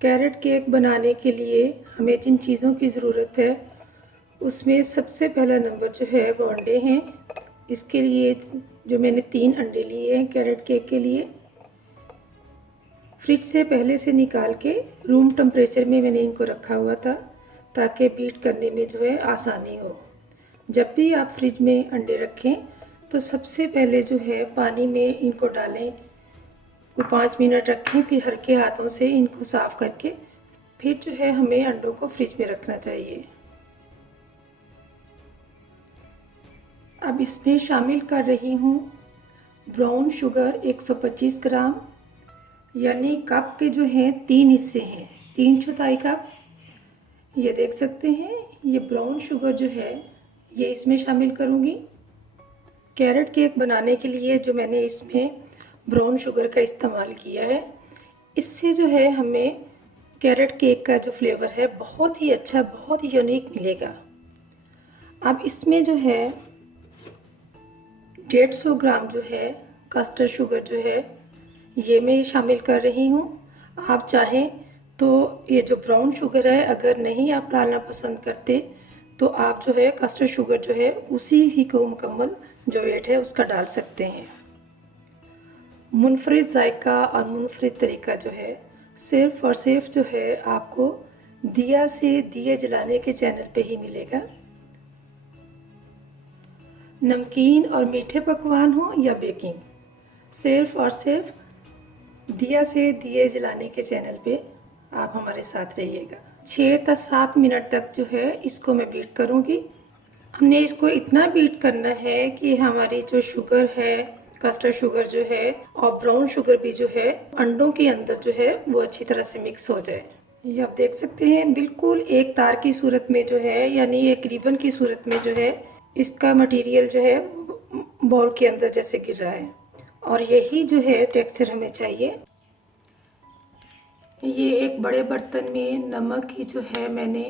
Carrot cake बनाने के लिए हमें जिन चीज़ों की ज़रूरत है उसमें सबसे पहला नंबर जो है वो अंडे हैं। इसके लिए जो मैंने 3 अंडे लिए हैं कैरेट केक के लिए, फ्रिज से पहले से निकाल के रूम टेम्परेचर में मैंने इनको रखा हुआ था ताकि बीट करने में जो है आसानी हो। जब भी आप फ्रिज में अंडे रखें तो सबसे पहले जो है पानी में इनको डालें, कोई 5 मिनट रखें, फिर हल्के हाथों से इनको साफ़ करके फिर जो है हमें अंडों को फ्रिज में रखना चाहिए। अब इसमें शामिल कर रही हूँ ब्राउन शुगर 125 ग्राम, यानी कप के जो हैं 3 हिस्से हैं, 3/4 कप। ये देख सकते हैं, ये ब्राउन शुगर जो है ये इसमें शामिल करूँगी। कैरेट केक बनाने के लिए जो मैंने इसमें ब्राउन शुगर का इस्तेमाल किया है, इससे जो है हमें कैरेट केक का जो फ्लेवर है बहुत ही अच्छा, बहुत ही यूनिक मिलेगा। अब इसमें जो है 150 ग्राम जो है कस्टर्ड शुगर जो है ये मैं शामिल कर रही हूँ। आप चाहें तो ये जो ब्राउन शुगर है अगर नहीं आप डालना पसंद करते तो आप जो है कस्टर्ड शुगर जो है उसी ही को मुकम्मल जो वेट है उसका डाल सकते हैं। मुनफरिद जायका और मुनफरिद तरीका जो है सिर्फ़ और सिर्फ जो है आपको दिया से दिए जलाने के चैनल पे ही मिलेगा। नमकीन और मीठे पकवान हो या बेकिंग, सिर्फ़ और सिर्फ दिया से दिए जलाने के चैनल पे आप हमारे साथ रहिएगा। 6 से 7 मिनट तक जो है इसको मैं बीट करूँगी। हमने इसको इतना बीट करना है कि हमारी जो शुगर है, कस्टर्ड शुगर जो है और ब्राउन शुगर भी जो है अंडों के अंदर जो है वो अच्छी तरह से मिक्स हो जाए। ये आप देख सकते हैं बिल्कुल एक तार की सूरत में जो है, यानी एक रिबन की सूरत में जो है इसका मटेरियल जो है बॉल के अंदर जैसे गिर रहा है, और यही जो है टेक्सचर हमें चाहिए। ये एक बड़े बर्तन में नमक की जो है मैंने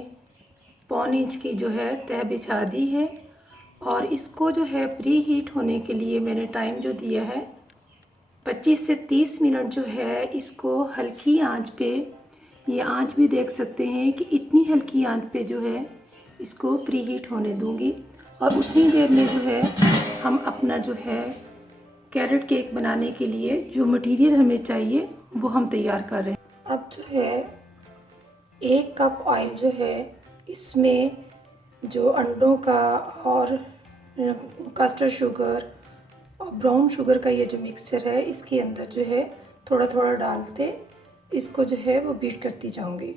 1/4 इंच की जो है तह बिछा दी है, और इसको जो है प्री हीट होने के लिए मैंने टाइम जो दिया है 25 से 30 मिनट जो है इसको हल्की आंच पे, ये आंच भी देख सकते हैं कि इतनी हल्की आंच पे जो है इसको प्री हीट होने दूंगी, और उतनी देर में जो है हम अपना जो है कैरेट केक बनाने के लिए जो मटेरियल हमें चाहिए वो हम तैयार कर रहे हैं। अब जो है 1 कप ऑयल जो है इसमें जो अंडों का और कस्टर्ड शुगर और ब्राउन शुगर का ये जो मिक्सचर है इसके अंदर जो है थोड़ा थोड़ा डालते इसको जो है वो बीट करती जाऊंगी।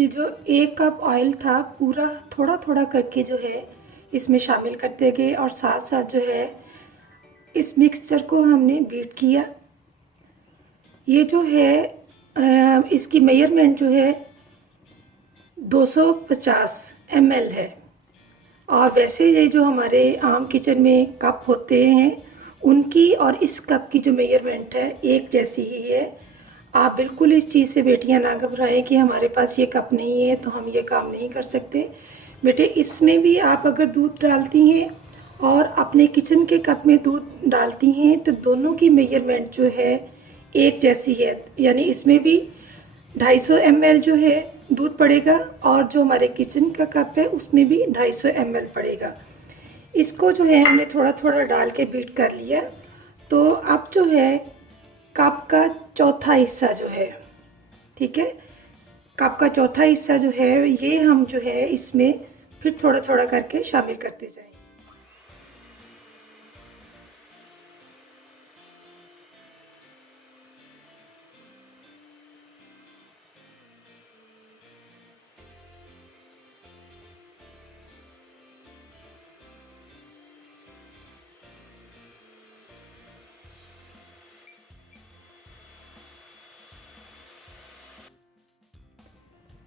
ये जो 1 कप ऑयल था पूरा थोड़ा थोड़ा करके जो है इसमें शामिल करते गए और साथ साथ जो है इस मिक्सचर को हमने बीट किया। ये जो है इसकी मेजरमेंट जो है 250 ml है। और वैसे ये जो हमारे आम किचन में कप होते हैं उनकी और इस कप की जो मेजरमेंट है एक जैसी ही है। आप बिल्कुल इस चीज़ से बेटियां ना घबराएं कि हमारे पास ये कप नहीं है तो हम ये काम नहीं कर सकते। बेटे इसमें भी आप अगर दूध डालती हैं और अपने किचन के कप में दूध डालती हैं तो दोनों की मेजरमेंट जो है एक जैसी है। यानी इसमें भी 250 ml जो है दूध पड़ेगा और जो हमारे किचन का कप है उसमें भी 250 ml पड़ेगा। इसको जो है हमने थोड़ा थोड़ा डाल के बीट कर लिया। तो अब जो है कप का चौथा हिस्सा जो है, ठीक है, कप का चौथा हिस्सा जो है ये हम जो है इसमें फिर थोड़ा थोड़ा करके शामिल करते जाएंगे।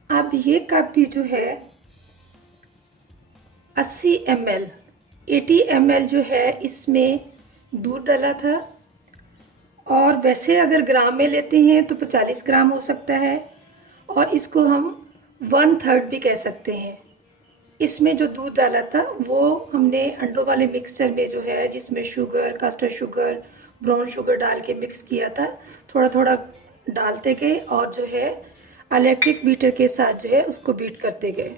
अब ये कप भी जो है 80 ml 80 ml जो है इसमें दूध डाला था। और वैसे अगर ग्राम में लेते हैं तो 45 ग्राम हो सकता है और इसको हम 1/3 भी कह सकते हैं। इसमें जो दूध डाला था वो हमने अंडों वाले मिक्सचर में जो है जिसमें sugar, custard sugar, brown sugar डाल के मिक्स किया था। थोड़ा थोड़ा डालते गए और जो है इलेक्ट्रिक बीटर के साथ जो है उसको बीट करते गए।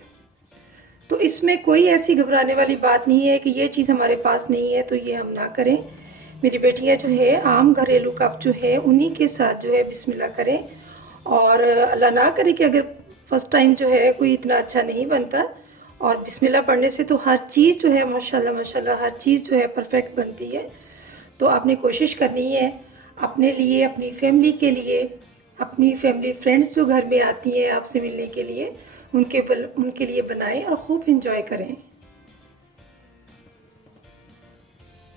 तो इसमें कोई ऐसी घबराने वाली बात नहीं है कि ये चीज़ हमारे पास नहीं है तो ये हम ना करें। मेरी बेटियां जो है आम घरेलू कप जो है उन्हीं के साथ जो है बिस्मिल्लाह करें। और अल्लाह ना करे कि अगर फर्स्ट टाइम जो है कोई इतना अच्छा नहीं बनता, और बिस्मिल्लाह पढ़ने से तो हर चीज़ जो है माशाल्लाह माशाल्लाह हर चीज़ जो है परफेक्ट बनती है। तो आपने कोशिश करनी है अपने लिए, अपनी फैमिली के लिए, अपनी फैमिली फ्रेंड्स जो घर में आती हैं आपसे मिलने के लिए उनके लिए बनाएं और खूब इंजॉय करें।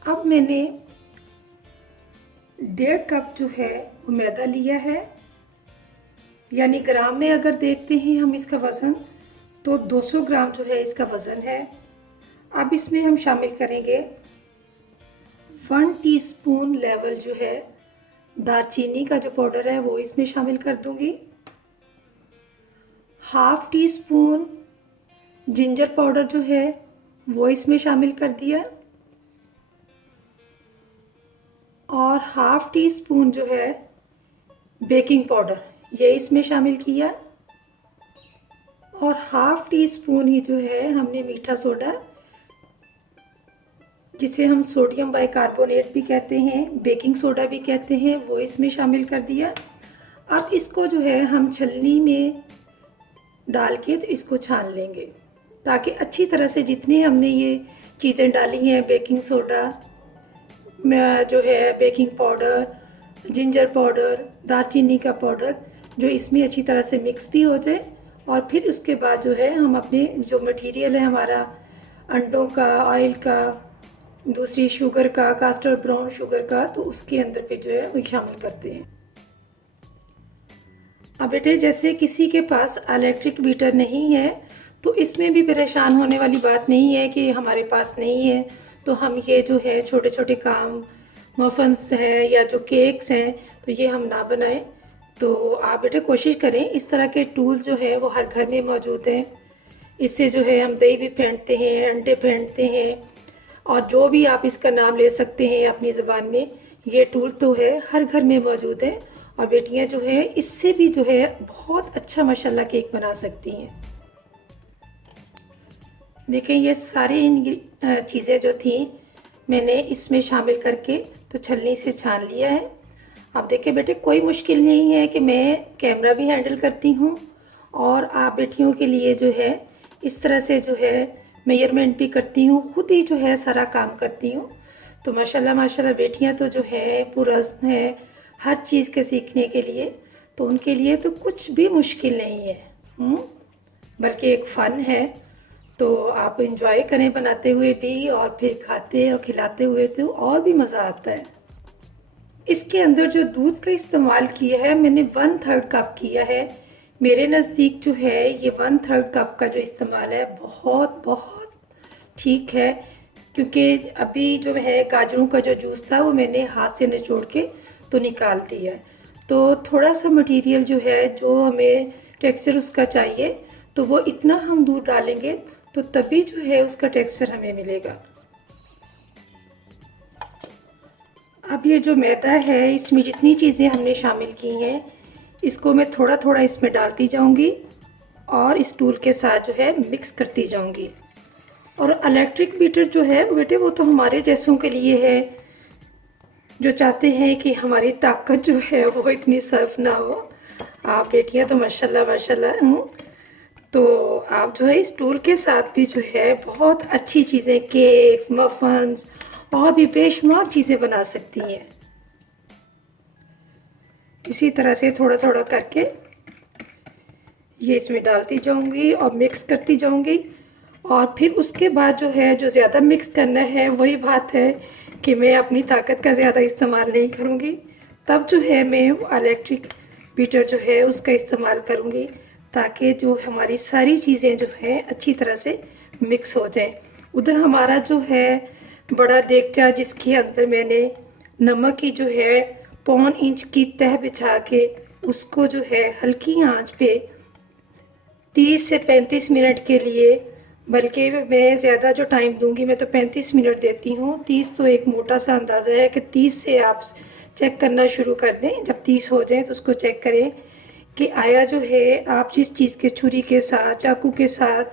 अब मैंने 1.5 कप जो है वो मैदा लिया है। यानी ग्राम में अगर देखते हैं हम इसका वज़न तो 200 ग्राम जो है इसका वज़न है। अब इसमें हम शामिल करेंगे 1 टीस्पून लेवल जो है दालचीनी का जो पाउडर है वो इसमें शामिल कर दूंगी। 1/2 टीस्पून जिंजर पाउडर जो है वो इसमें शामिल कर दिया और 1/2 टीस्पून जो है बेकिंग पाउडर ये इसमें शामिल किया और 1/2 टीस्पून ही जो है हमने मीठा सोडा, जिसे हम सोडियम बाइकार्बोनेट भी कहते हैं, बेकिंग सोडा भी कहते हैं, वो इसमें शामिल कर दिया। अब इसको जो है हम छलनी में डाल के तो इसको छान लेंगे ताकि अच्छी तरह से जितने हमने ये चीज़ें डाली हैं, बेकिंग सोडा जो है, बेकिंग पाउडर, जिंजर पाउडर, दालचीनी का पाउडर, जो इसमें अच्छी तरह से मिक्स भी हो जाए। और फिर उसके बाद जो है हम अपने जो मटेरियल है हमारा अंडों का, ऑयल का, दूसरी शुगर का, कास्टर ब्राउन शुगर का, तो उसके अंदर पे जो है वो शामिल करते हैं। अब बेटे जैसे किसी के पास इलेक्ट्रिक बीटर नहीं है तो इसमें भी परेशान होने वाली बात नहीं है कि हमारे पास नहीं है तो हम ये जो है छोटे छोटे काम, मफन्स हैं या जो केक्स हैं, तो ये हम ना बनाएं। तो आप बेटे कोशिश करें, इस तरह के टूल जो है वो हर घर में मौजूद हैं। इससे जो है हम दही भी फेंटते हैं, अंडे फेंटते हैं और जो भी आप इसका नाम ले सकते हैं अपनी ज़बान में, ये टूल तो है हर घर में मौजूद है। और बेटियां जो है इससे भी जो है बहुत अच्छा माशाल्लाह केक बना सकती हैं। देखें ये सारी चीज़ें जो थी मैंने इसमें शामिल करके तो छलनी से छान लिया है। अब देखिए बेटे कोई मुश्किल नहीं है कि मैं कैमरा भी हैंडल करती हूँ और आप बेटियों के लिए जो है इस तरह से जो है मेजरमेंट भी करती हूँ, खुद ही जो है सारा काम करती हूँ। तो माशाल्लाह माशाल्लाह बेटियाँ तो जो है पूरा है हर चीज़ के सीखने के लिए, तो उनके लिए तो कुछ भी मुश्किल नहीं है। बल्कि एक फ़न है। तो आप इंजॉय करें बनाते हुए भी, और फिर खाते और खिलाते हुए तो और भी मज़ा आता है। इसके अंदर जो दूध का इस्तेमाल किया है मैंने 1/3 कप किया है। मेरे नज़दीक जो है ये 1/3 कप का जो इस्तेमाल है बहुत बहुत ठीक है, क्योंकि अभी जो है गाजरों का जो जूस था वो मैंने हाथ से निचोड़ के तो निकाल दिया है। तो थोड़ा सा मटेरियल जो है, जो हमें टेक्सचर उसका चाहिए, तो वो इतना हम दूध डालेंगे तो तभी जो है उसका टेक्सचर हमें मिलेगा। अब ये जो मैदा है इसमें जितनी चीज़ें हमने शामिल की हैं इसको मैं थोड़ा थोड़ा इसमें डालती जाऊंगी और इस टूल के साथ जो है मिक्स करती जाऊंगी। और इलेक्ट्रिक बीटर जो है बेटे वो तो हमारे जैसों के लिए है, जो चाहते हैं कि हमारी ताकत जो है वो इतनी सर्फ ना हो। आप बेटियां तो माशाल्लाह माशाल्लाह। तो आप जो है इस टूल के साथ भी जो है बहुत अच्छी चीज़ें, केक, मफन्स और भी बेशुमार चीज़ें बना सकती हैं। इसी तरह से थोड़ा थोड़ा करके ये इसमें डालती जाऊंगी और मिक्स करती जाऊंगी। और फिर उसके बाद जो है जो ज़्यादा मिक्स करना है, वही बात है कि मैं अपनी ताकत का ज़्यादा इस्तेमाल नहीं करूँगी। तब जो है मैं इलेक्ट्रिक बीटर जो है उसका इस्तेमाल करूँगी, ताकि जो हमारी सारी चीज़ें जो हैं अच्छी तरह से मिक्स हो जाएं। उधर हमारा जो है बड़ा देगचा, जिसके अंदर मैंने नमक की जो है 1.25 इंच की तह बिछा के उसको जो है हल्की आंच पे 30 से 35 मिनट के लिए, बल्कि मैं ज़्यादा जो टाइम दूंगी, मैं तो 35 मिनट देती हूँ। 30 तो एक मोटा सा अंदाज़ा है कि 30 से आप चेक करना शुरू कर दें। जब 30 हो जाए तो उसको चेक करें कि आया जो है आप जिस चीज़ के, छुरी के साथ, चाकू के साथ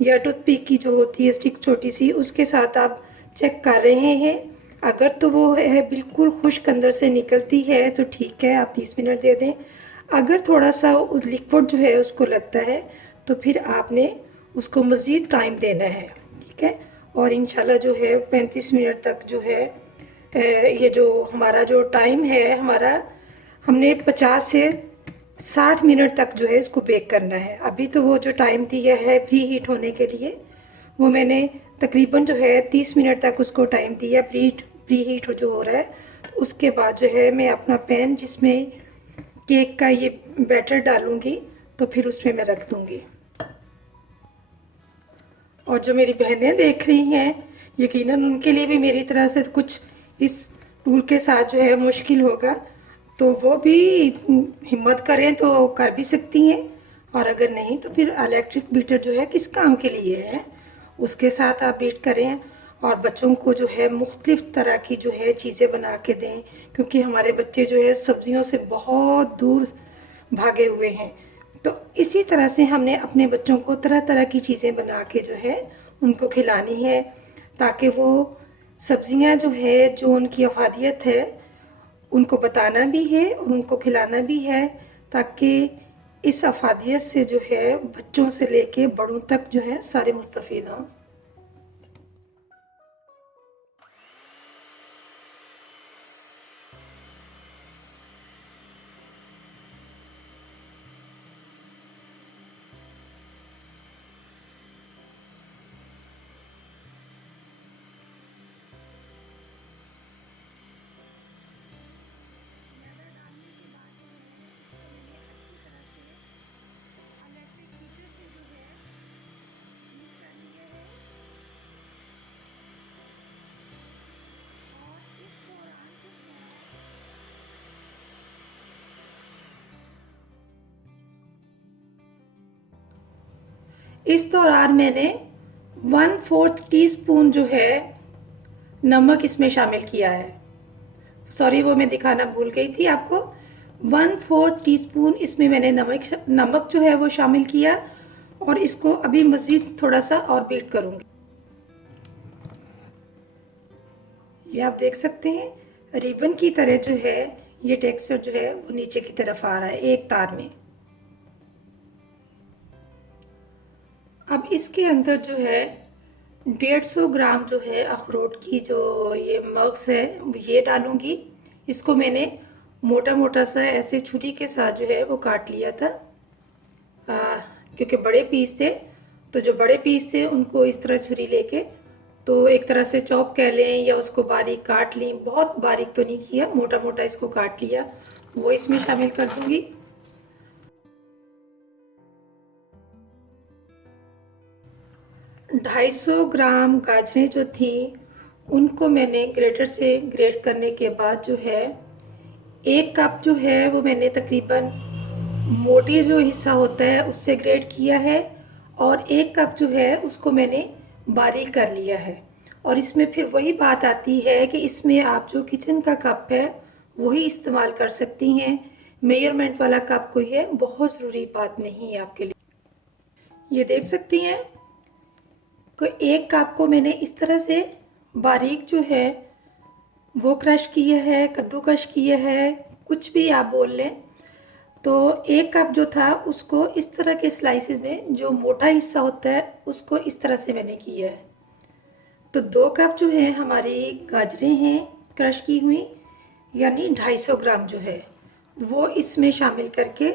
या टूथपिक की जो होती है स्टिक छोटी सी, उसके साथ आप चेक कर रहे हैं। अगर तो वो है बिल्कुल खुश्क अंदर से निकलती है तो ठीक है, आप 30 मिनट दे दें। अगर थोड़ा सा उस लिक्विड जो है उसको लगता है तो फिर आपने उसको मज़ीद टाइम देना है, ठीक है। और इंशाल्लाह जो है 35 मिनट तक जो है ये जो हमारा जो टाइम है हमारा, हमने 50 से 60 मिनट तक जो है इसको बेक करना है। अभी तो वो जो टाइम दिया है प्री हीट होने के लिए, वो मैंने तकरीबन जो है 30 मिनट तक उसको टाइम दिया प्री हीट जो हो रहा है। तो उसके बाद जो है मैं अपना पैन जिसमें केक का ये बैटर डालूंगी तो फिर उसमें मैं रख दूंगी। और जो मेरी बहनें देख रही हैं, यकीनन उनके लिए भी मेरी तरह से कुछ इस टूल के साथ जो है मुश्किल होगा, तो वो भी हिम्मत करें तो कर भी सकती हैं। और अगर नहीं तो फिर इलेक्ट्रिक बीटर जो है किस काम के लिए है, उसके साथ आप बीट करें। और बच्चों को जो है मुख्तलिफ़ तरह की जो है चीज़ें बना के दें, क्योंकि हमारे बच्चे जो है सब्ज़ियों से बहुत दूर भागे हुए हैं। तो इसी तरह से हमने अपने बच्चों को तरह तरह की चीज़ें बना के जो है उनको खिलानी है, ताकि वो सब्ज़ियां जो है, जो उनकी अफादियत है, उनको बताना भी है और उनको खिलाना भी है, ताकि इस अफादियत से जो है बच्चों से लेके बड़ों तक जो है सारे मुस्तफ़ीद हों। इस दौरान मैंने 1/4 टीस्पून जो है नमक इसमें शामिल किया है। सॉरी, वो मैं दिखाना भूल गई थी आपको। 1/4 टीस्पून इसमें मैंने नमक जो है वो शामिल किया, और इसको अभी मज़ीद थोड़ा सा और बीट करूँगी। ये आप देख सकते हैं रिबन की तरह जो है ये टेक्सचर जो है वो नीचे की तरफ आ रहा है एक तार में। अब इसके अंदर जो है 150 ग्राम जो है अखरोट की जो ये मग्स है ये डालूंगी। इसको मैंने मोटा मोटा सा ऐसे छुरी के साथ जो है वो काट लिया था। क्योंकि बड़े पीस थे। तो जो बड़े पीस थे उनको इस तरह छुरी लेके तो एक तरह से चॉप कह लें या उसको बारीक काट ली, बहुत बारीक तो नहीं किया, मोटा मोटा इसको काट लिया, वो इसमें शामिल कर दूंगी। ₹250 ग्राम गाजरें जो थी उनको मैंने ग्रेटर से ग्रेट करने के बाद जो है 1 कप जो है वो मैंने तकरीबन मोटी जो हिस्सा होता है उससे ग्रेट किया है, और 1 कप जो है उसको मैंने बारीक कर लिया है। और इसमें फिर वही बात आती है कि इसमें आप जो किचन का कप है वही इस्तेमाल कर सकती हैं, मेजरमेंट वाला कप कोई है बहुत ज़रूरी बात नहीं है आपके लिए। ये देख सकती हैं कि 1 कप को मैंने इस तरह से बारीक जो है वो क्रश किया है, कद्दूकश किया है, कुछ भी आप बोल लें। तो 1 कप जो था उसको इस तरह के स्लाइसेस में जो मोटा हिस्सा होता है उसको इस तरह से मैंने किया है। तो 2 कप जो है हमारी गाजरें हैं क्रश की हुई, यानी 250 ग्राम जो है वो इसमें शामिल करके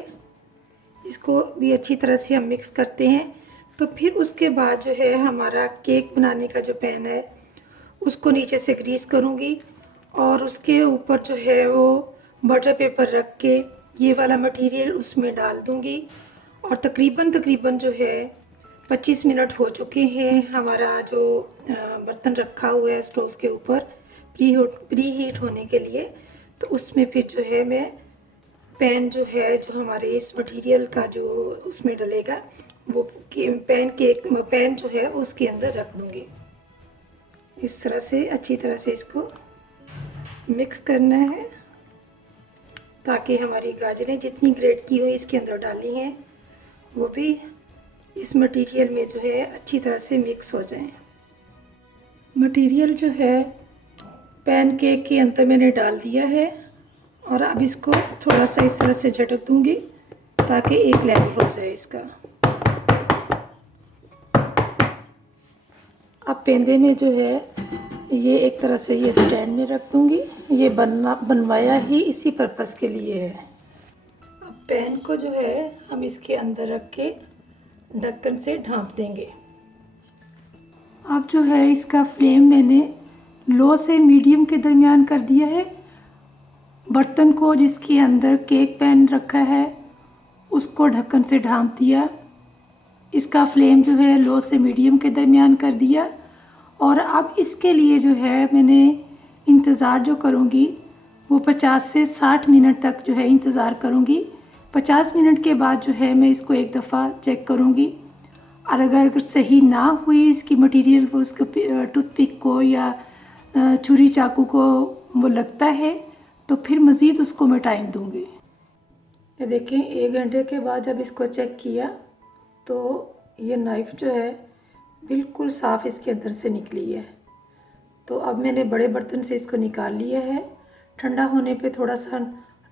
इसको भी अच्छी तरह से हम मिक्स करते हैं। तो फिर उसके बाद जो है हमारा केक बनाने का जो पैन है उसको नीचे से ग्रीस करूँगी और उसके ऊपर जो है वो बटर पेपर रख के ये वाला मटेरियल उसमें डाल दूँगी। और तकरीबन जो है 25 मिनट हो चुके हैं। हमारा जो बर्तन रखा हुआ है स्टोव के ऊपर प्री हीट होने के लिए, तो उसमें फिर जो है मैं पैन जो है जो हमारे इस मटेरियल का जो उसमें डलेगा वो पैन जो है वो उसके अंदर रख दूँगी। इस तरह से अच्छी तरह से इसको मिक्स करना है ताकि हमारी गाजरें जितनी ग्रेट की हुई इसके अंदर डाली हैं वो भी इस मटेरियल में जो है अच्छी तरह से मिक्स हो जाएं। मटेरियल जो है पैन केक के अंदर मैंने डाल दिया है और अब इसको थोड़ा सा इस तरह से झटक दूंगी ताकि एक लेवल हो जाए इसका। अब पेंदे में जो है ये एक तरह से ये स्टैंड में रख दूंगी, ये बनवाया ही इसी पर्पस के लिए है। अब पैन को जो है हम इसके अंदर रख के ढक्कन से ढाँप देंगे। अब जो है इसका फ्लेम मैंने लो से मीडियम के दरमियान कर दिया है। बर्तन को जिसके अंदर केक पैन रखा है उसको ढक्कन से ढाँप दिया, इसका फ्लेम जो है लो से मीडियम के दरमियान कर दिया। और अब इसके लिए जो है मैंने इंतज़ार जो करूँगी वो 50 से 60 मिनट तक जो है इंतज़ार करूँगी। 50 मिनट के बाद जो है मैं इसको एक दफ़ा चेक करूँगी, और अगर सही ना हुई इसकी मटेरियल वो उसको टूथपिक को या छुरी चाकू को वो लगता है तो फिर मज़ीद उसको मैं टाइम दूँगी। ये देखें 1 घंटे के बाद जब इसको चेक किया तो ये नाइफ़ जो है बिल्कुल साफ़ इसके अंदर से निकली है। तो अब मैंने बड़े बर्तन से इसको निकाल लिया है। ठंडा होने पे थोड़ा सा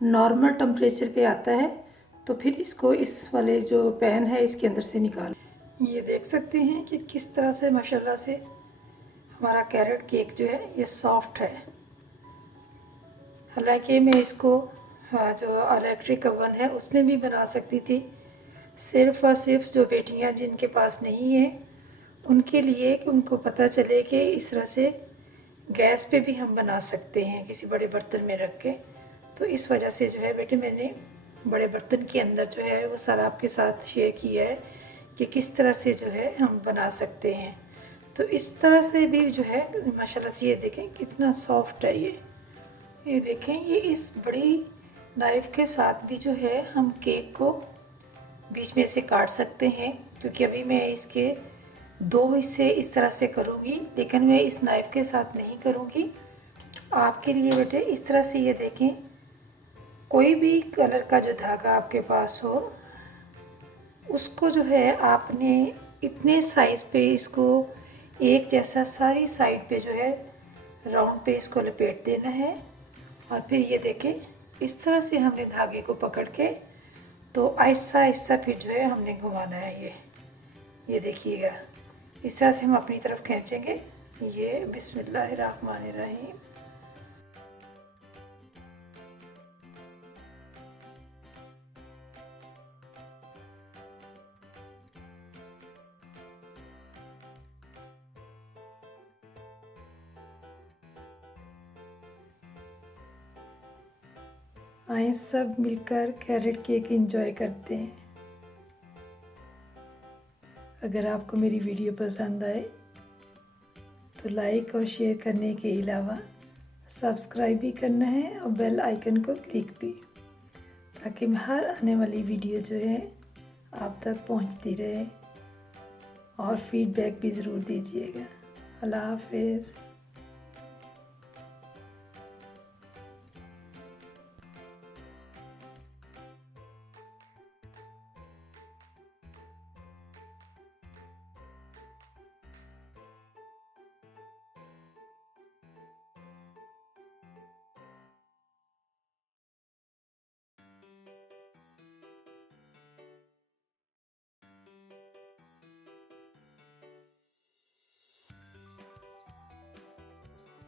नॉर्मल टेम्परेचर पे आता है तो फिर इसको इस वाले जो पैन है इसके अंदर से निकाल। ये देख सकते हैं कि किस तरह से माशाल्लाह से हमारा कैरेट केक जो है ये सॉफ्ट है। हालांकि मैं इसको जो इलेक्ट्रिक ओवन है उसमें भी बना सकती थी, सिर्फ़ और सिर्फ जो बेटियां जिनके पास नहीं है उनके लिए कि उनको पता चले कि इस तरह से गैस पे भी हम बना सकते हैं किसी बड़े बर्तन में रख के। तो इस वजह से जो है बेटे मैंने बड़े बर्तन के अंदर जो है वो सारा आपके साथ शेयर किया है कि किस तरह से जो है हम बना सकते हैं। तो इस तरह से भी जो है माशाल्लाह से ये देखें कितना सॉफ्ट है ये देखें। ये इस बड़ी नाइफ़ के साथ भी जो है हम केक को बीच में से काट सकते हैं, क्योंकि अभी मैं इसके 2 हिस्से इस तरह से करूँगी, लेकिन मैं इस नाइफ़ के साथ नहीं करूँगी। आपके लिए बेटे इस तरह से ये देखें, कोई भी कलर का जो धागा आपके पास हो उसको जो है आपने इतने साइज़ पे इसको एक जैसा सारी साइड पे जो है राउंड पे इसको लपेट देना है। और फिर ये देखें इस तरह से हमने धागे को पकड़ के तो आहिस्ता आहिस्ता फिर जो है हमने घुमाना है। ये देखिएगा इस तरह से हम अपनी तरफ खींचेंगे। ये बिस्मिल्लाहिर्रहमानिर्रहीम। आए सब मिलकर कैरेट केक एंजॉय करते हैं। अगर आपको मेरी वीडियो पसंद आए तो लाइक और शेयर करने के अलावा सब्सक्राइब भी करना है और बेल आइकन को क्लिक भी, ताकि हर आने वाली वीडियो जो है आप तक पहुंचती रहे। और फीडबैक भी ज़रूर दीजिएगा। अल्लाह हाफ़िज़।